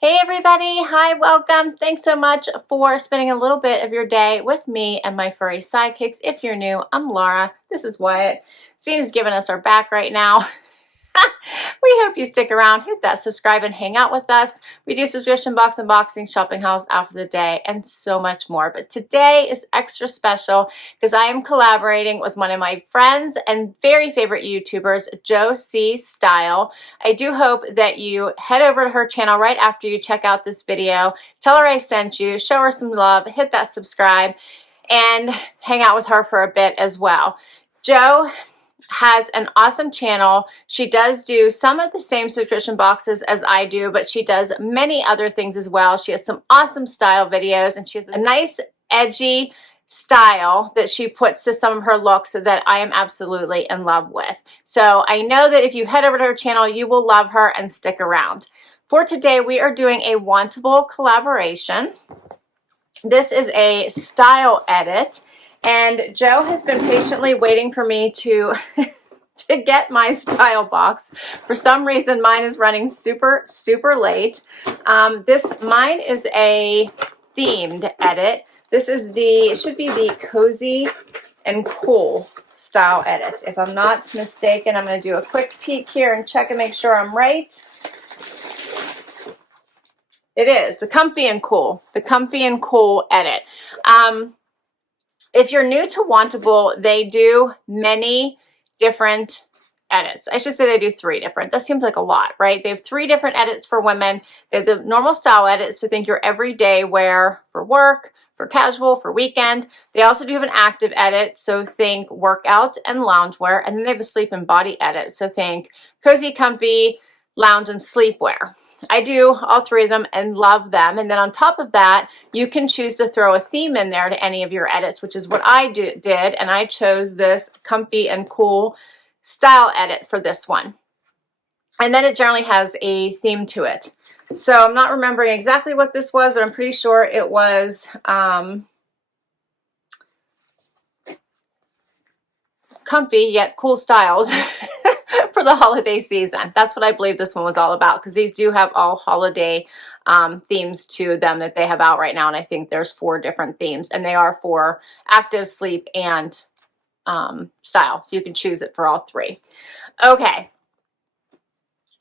Hey everybody, hi, welcome. Thanks so much for spending a little bit of your day with me and my furry sidekicks. If you're new, I'm Laura. This is Wyatt. Cena's giving us our back right now. We hope you stick around, hit that subscribe, and hang out with us. We do subscription box unboxing, shopping hauls after the day, and so much more. But today is extra special because I am collaborating with one of my friends and very favorite YouTubers, Jacey Style. I do hope that you head over to her channel right after you check out this video. Tell her I sent you, show her some love, hit that subscribe, and hang out with her for a bit as well. Jo has an awesome channel. She does do some of the same subscription boxes as I do, but she does many other things as well. She has some awesome style videos, and she has a nice edgy style that she puts to some of her looks that I am absolutely in love with. So I know that if you head over to her channel, you will love her and stick around. For today, we are doing a Wantable collaboration. This is a style edit. And Jo has been patiently waiting for me to get my style box. For some reason, mine is running super late. Mine is a themed edit. This is it should be the Cozy and Cool style edit. If I'm not mistaken, I'm going to do a quick peek here and check and make sure I'm right. It is the Comfy and Cool edit. If you're new to Wantable, they do many different edits. I should say they do 3 different. That seems like a lot, right? They have 3 different edits for women. They have the normal style edits, so think your everyday wear for work, for casual, for weekend. They also do have an active edit, so think workout and loungewear. And then they have a sleep and body edit, so think cozy, comfy, lounge, and sleepwear. I do all 3 of them and love them. And then on top of that, you can choose to throw a theme in there to any of your edits, which is what I did. And I chose this Comfy and Cool style edit for this one. And then it generally has a theme to it. So I'm not remembering exactly what this was, but I'm pretty sure it was comfy yet cool styles for the holiday season. That's what I believe this one was all about, because these do have all holiday themes to them that they have out right now. And I think there's 4 different themes, and they are for active, sleep, and style. So you can choose it for all 3. Okay.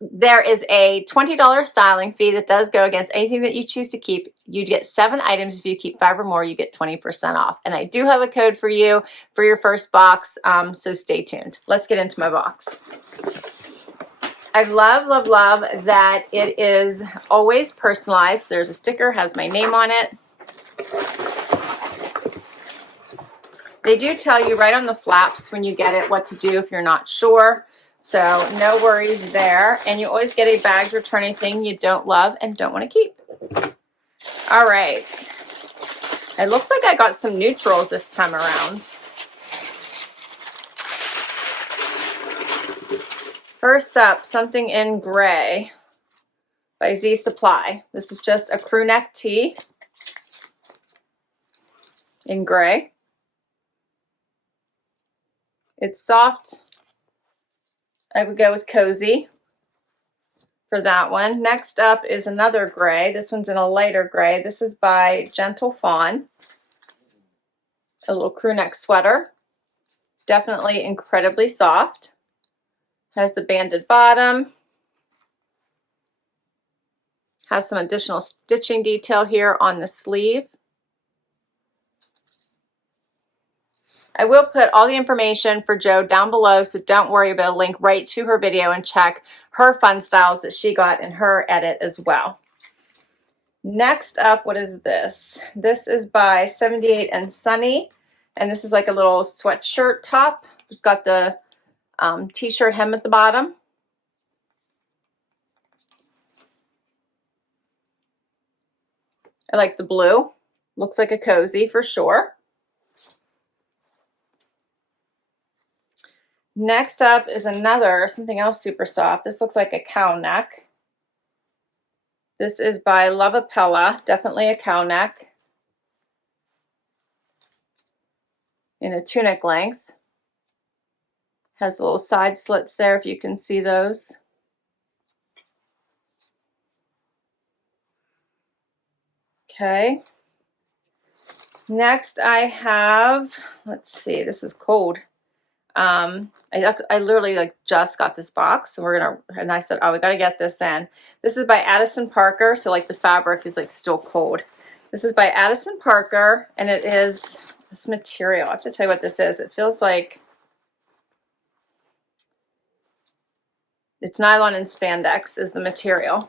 There is a $20 styling fee that does go against anything that you choose to keep. You get 7 items. If you keep 5 or more, you get 20% off. And I do have a code for you for your first box, so stay tuned. Let's get into my box. I love that it is always personalized. There's a sticker, has my name on it. They do tell you right on the flaps when you get it what to do if you're not sure. So no worries there. And you always get a bag to return anything you don't love and don't want to keep. All right. It looks like I got some neutrals this time around. First up, something in gray by Z Supply. This is just a crew neck tee in gray. It's soft. I would go with cozy for that one. Next up is another gray. This one's in a lighter gray. This is by Gentle Fawn. A little crew neck sweater. Definitely incredibly soft. Has the banded bottom. Has some additional stitching detail here on the sleeve. I will put all the information for Jo down below, so don't worry about a link right to her video and check her fun styles that she got in her edit as well. Next up, what is this? This is by 78 and Sunny, and this is like a little sweatshirt top. It's got the t-shirt hem at the bottom. I like the blue. Looks like a cozy for sure. Next up is something else super soft. This looks like a cow neck. This is by Loveappella, definitely a cow neck. In a tunic length. Has little side slits there if you can see those. Okay. Next I have, let's see, this is cold. I literally like just got this box, so and I said, oh, we gotta get this in. This is by Adyson Parker, so like the fabric is like still cold. This is by Adyson Parker, and it is this material. I have to tell you what this is. It feels like it's nylon and spandex is the material.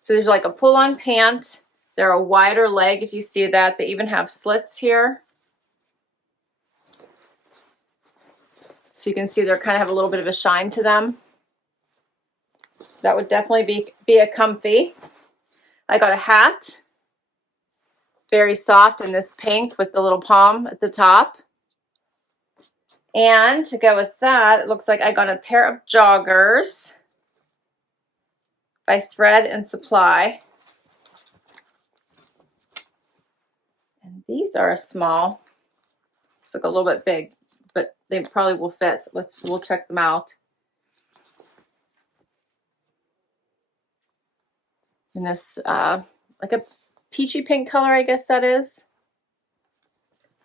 So there's like a pull-on pant. They're a wider leg if you see that. They even have slits here. So you can see they kind of have a little bit of a shine to them. That would definitely be a comfy. I got a hat. Very soft in this pink with the little palm at the top. And to go with that, it looks like I got a pair of joggers by Thread and Supply. And these are a small. It's like a little bit big, but they probably will fit. We'll check them out. In this like a peachy pink color, I guess that is.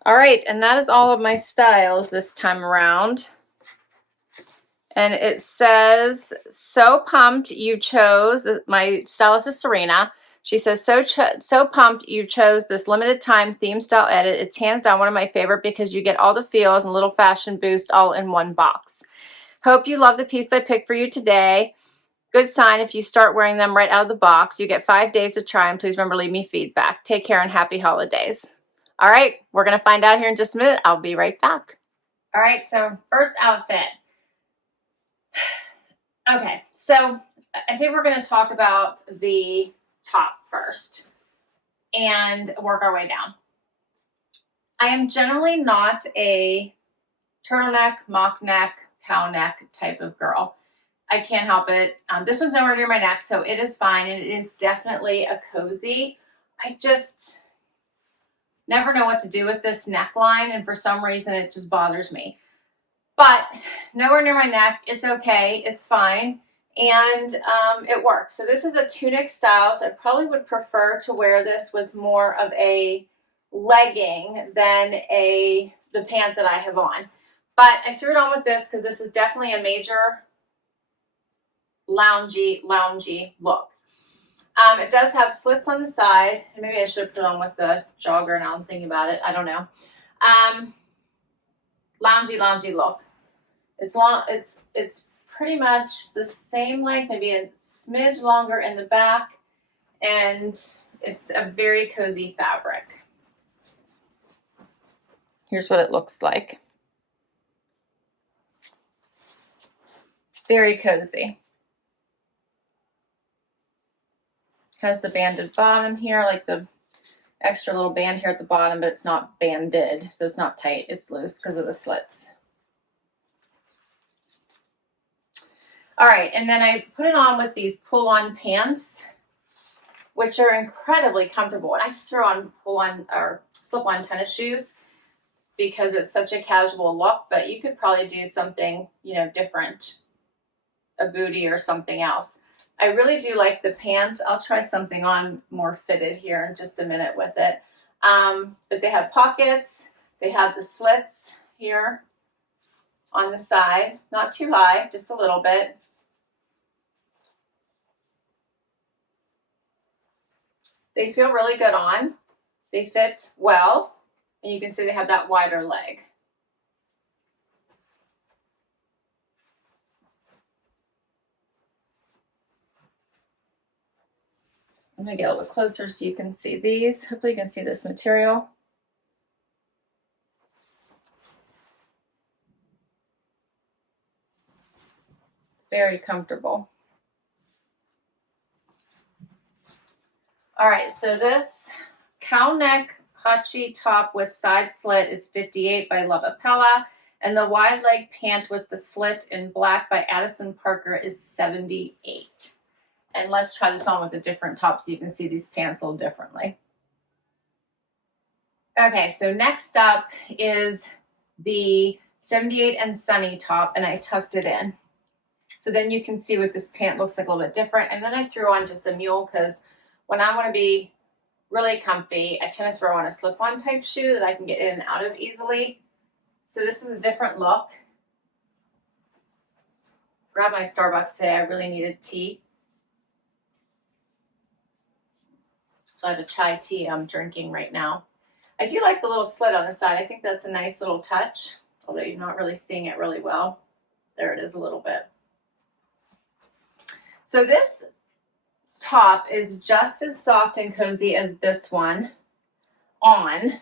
All right, and that is all of my styles this time around. And it says, so pumped you chose, my stylist is Serena. She says, so pumped you chose this limited time theme style edit. It's hands down one of my favorite because you get all the feels and little fashion boost all in one box. Hope you love the piece I picked for you today. Good sign if you start wearing them right out of the box. You get 5 days to try, and please remember to leave me feedback. Take care and happy holidays. All right, we're going to find out here in just a minute. I'll be right back. All right, so first outfit. Okay, so I think we're going to talk about the top first and work our way down. I am generally not a turtleneck, mock neck, cow neck type of girl. I can't help it. This one's nowhere near my neck, so it is fine, and it is definitely a cozy. I just never know what to do with this neckline, and for some reason it just bothers me. But nowhere near my neck, it's okay, it's fine, and it works. So this is a tunic style, so I probably would prefer to wear this with more of a legging than the pant that I have on. But I threw it on with this because this is definitely a major loungy look. It does have slits on the side, and maybe I should have put it on with the jogger now I'm thinking about it. I don't know. Loungy look. It's long. It's pretty much the same length, maybe a smidge longer in the back, and it's a very cozy fabric. Here's what it looks like. Very cozy. Has the banded bottom here, like the extra little band here at the bottom, but it's not banded, so it's not tight, it's loose because of the slits. All right, and then I put it on with these pull-on pants, which are incredibly comfortable. And I just throw on pull-on or slip-on tennis shoes because it's such a casual look, but you could probably do something, you know, different, a booty or something else. I really do like the pant. I'll try something on more fitted here in just a minute with it. But they have pockets. They have the slits here on the side. Not too high, just a little bit. They feel really good on. They fit well. And you can see they have that wider leg. I'm going to get a little bit closer so you can see these. Hopefully you can see this material. Very comfortable. All right, so this cow neck Hacci top with side slit is 58 by Loveappella, and the wide leg pant with the slit in black by Adyson Parker is 78. And let's try this on with a different top so you can see these pants a little differently. Okay, so next up is the 78 and Sunny top, and I tucked it in. So then you can see what this pant looks like a little bit different. And then I threw on just a mule because when I want to be really comfy. I tend to throw on a slip-on type shoe that I can get in and out of easily. So this is a different look. Grabbed my Starbucks today. I really needed tea. So I have a chai tea I'm drinking right now. I do like the little slit on the side. I think that's a nice little touch, although you're not really seeing it really well. There it is a little bit. So this top is just as soft and cozy as this one on.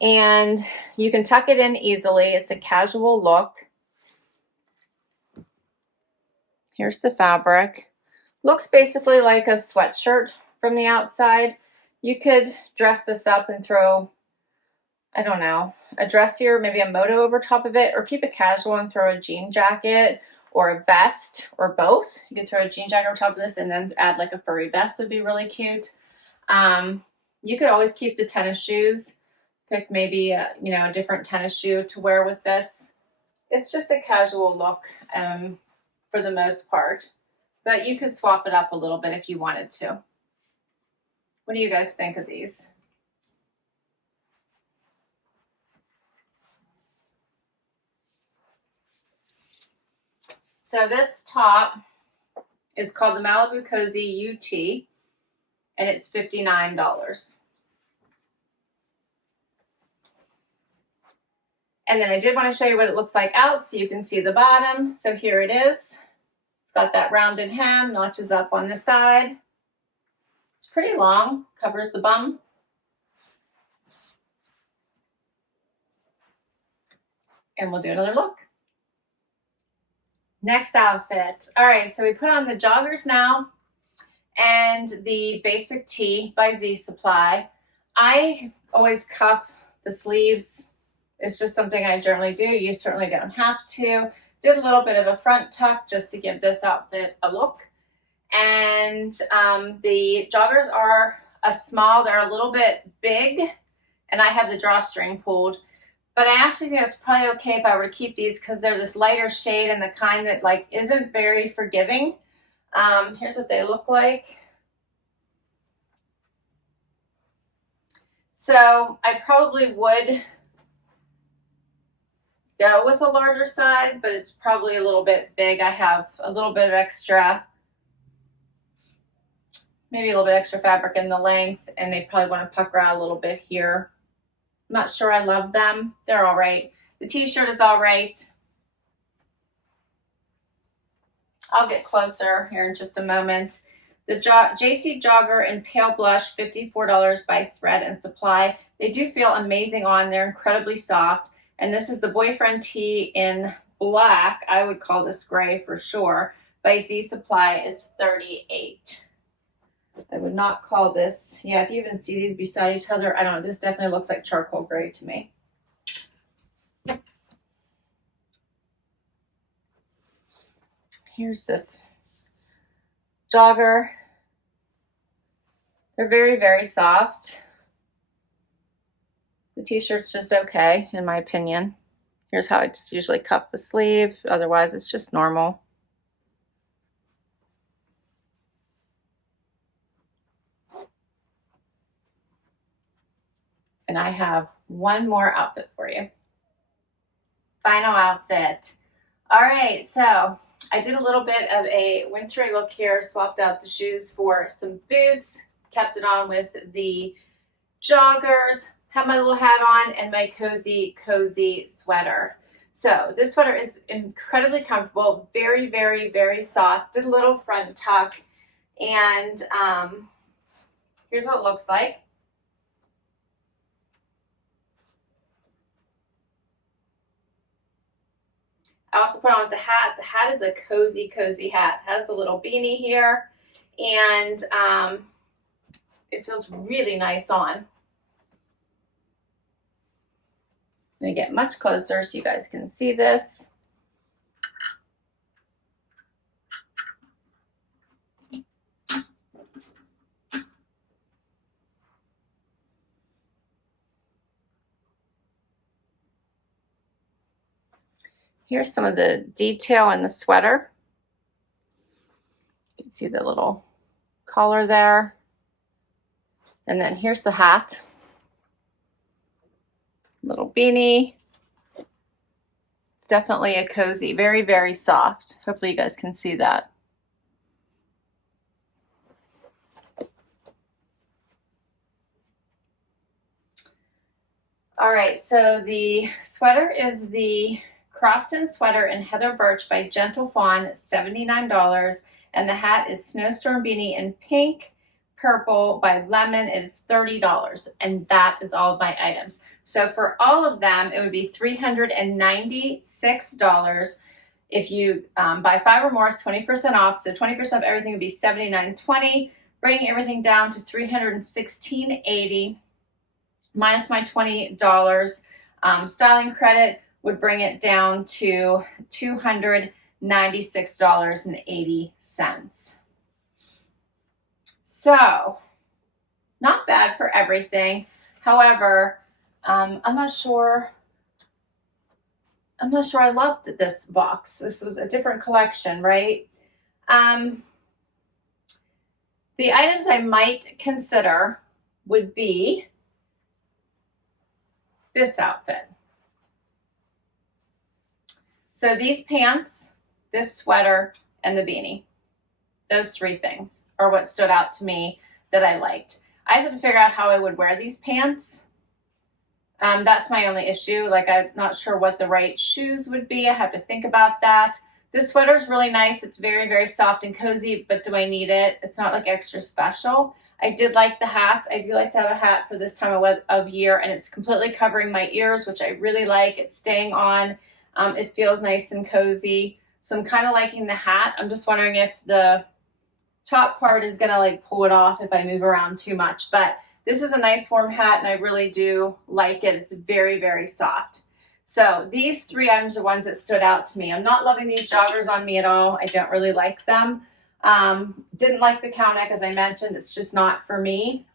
And you can tuck it in easily. It's a casual look. Here's the fabric. Looks basically like a sweatshirt from the outside. You could dress this up and throw, I don't know, a dressier, maybe a moto over top of it, or keep it casual and throw a jean jacket or a vest or both. You could throw a jean jacket over top of this and then add like a furry vest would be really cute. You could always keep the tennis shoes. Pick maybe a different tennis shoe to wear with this. It's just a casual look for the most part, but you could swap it up a little bit if you wanted to. What do you guys think of these? So this top is called the Malibu Cozy UT, and it's $59. And then I did want to show you what it looks like out so you can see the bottom. So here it is. It's got that rounded hem, notches up on the side. It's pretty long, covers the bum. And we'll do another look. Next outfit. All right, so we put on the joggers now and the basic tee by Z Supply. I always cuff the sleeves. It's just something I generally do. You certainly don't have to. Did a little bit of a front tuck just to give this outfit a look. And the joggers are a small. They're a little bit big, and I have the drawstring pulled. But I actually think it's probably okay if I were to keep these because they're this lighter shade and the kind that like isn't very forgiving. Here's what they look like. So I probably would go with a larger size, but it's probably a little bit big. I have a little bit of extra, maybe a little bit extra fabric in the length, and they probably want to pucker out a little bit here. I'm not sure I love them. They're all right. The t-shirt is all right. I'll get closer here in just a moment. The Jacey Jogger in Pale Blush, $54 by Thread and Supply. They do feel amazing on. They're incredibly soft. And this is the boyfriend tee in black. I would call this gray for sure. By Z Supply is $38. I would not call this, yeah, if you even see these beside each other, I don't know, this definitely looks like charcoal gray to me. Here's this jogger. They're very, very soft. The t-shirt's just okay, in my opinion. Here's how I just usually cuff the sleeve. Otherwise, it's just normal. And I have one more outfit for you. Final outfit. All right, so I did a little bit of a wintry look here, swapped out the shoes for some boots, kept it on with the joggers, have my little hat on, and my cozy sweater. So this sweater is incredibly comfortable, very, very, very soft. Did a little front tuck, and here's what it looks like. I also put on with the hat. The hat is a cozy hat. It has the little beanie here, and it feels really nice on. I'm going to get much closer so you guys can see this. Here's some of the detail in the sweater. You can see the little collar there. And then here's the hat. Little beanie. It's definitely a cozy, very, very soft. Hopefully you guys can see that. All right, so the sweater is the Crofton sweater in Heather Birch by Gentle Fawn, $79. And the hat is Snowstorm Beanie in pink, purple by Lemon. It is $30. And that is all of my items. So for all of them, it would be $396. If you buy 5 or more, it's 20% off. So 20% of everything would be $79.20, bringing everything down to $316.80. Minus my $20 styling credit would bring it down to $296.80. So not bad for everything. However, I'm not sure I loved this box. This was a different collection, right? The items I might consider would be this outfit. So these pants, this sweater, and the beanie. Those 3 things are what stood out to me that I liked. I just had to figure out how I would wear these pants. That's my only issue. Like, I'm not sure what the right shoes would be. I have to think about that. This sweater is really nice. It's very, very soft and cozy, but do I need it? It's not like extra special. I did like the hat. I do like to have a hat for this time of year, and it's completely covering my ears, which I really like. It's staying on. It feels nice and cozy. So I'm kind of liking the hat. I'm just wondering if the top part is going to like pull it off if I move around too much. But this is a nice warm hat, and I really do like it. It's very, very soft. So these 3 items are ones that stood out to me. I'm not loving these joggers on me at all. I don't really like them. Didn't like the cow neck, as I mentioned. It's just not for me.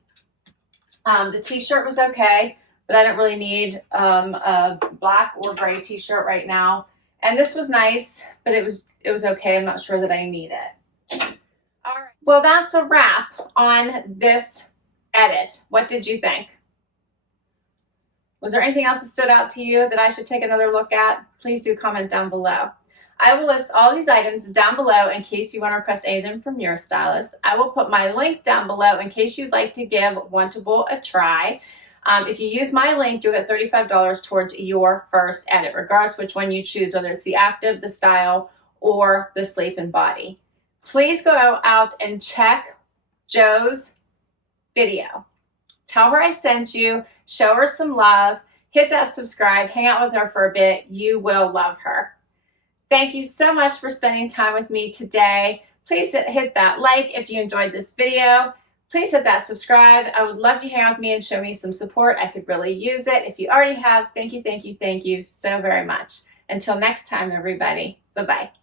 The t-shirt was okay, but I don't really need a black or gray t-shirt right now. And this was nice, but it was okay. I'm not sure that I need it. All right. Well, that's a wrap on this edit. What did you think? Was there anything else that stood out to you that I should take another look at? Please do comment down below. I will list all these items down below in case you want to request any of them from your stylist. I will put my link down below in case you'd like to give Wantable a try. If you use my link, you'll get $35 towards your first edit, regardless which one you choose, whether it's the active, the style, or the sleep and body. Please go out and check Joe's video. Tell her I sent you, show her some love, hit that subscribe, hang out with her for a bit. You will love her. Thank you so much for spending time with me today. Please hit that like if you enjoyed this video. Please hit that subscribe. I would love you to hang out with me and show me some support. I could really use it. If you already have, thank you, thank you, thank you so very much. Until next time, everybody. Bye-bye.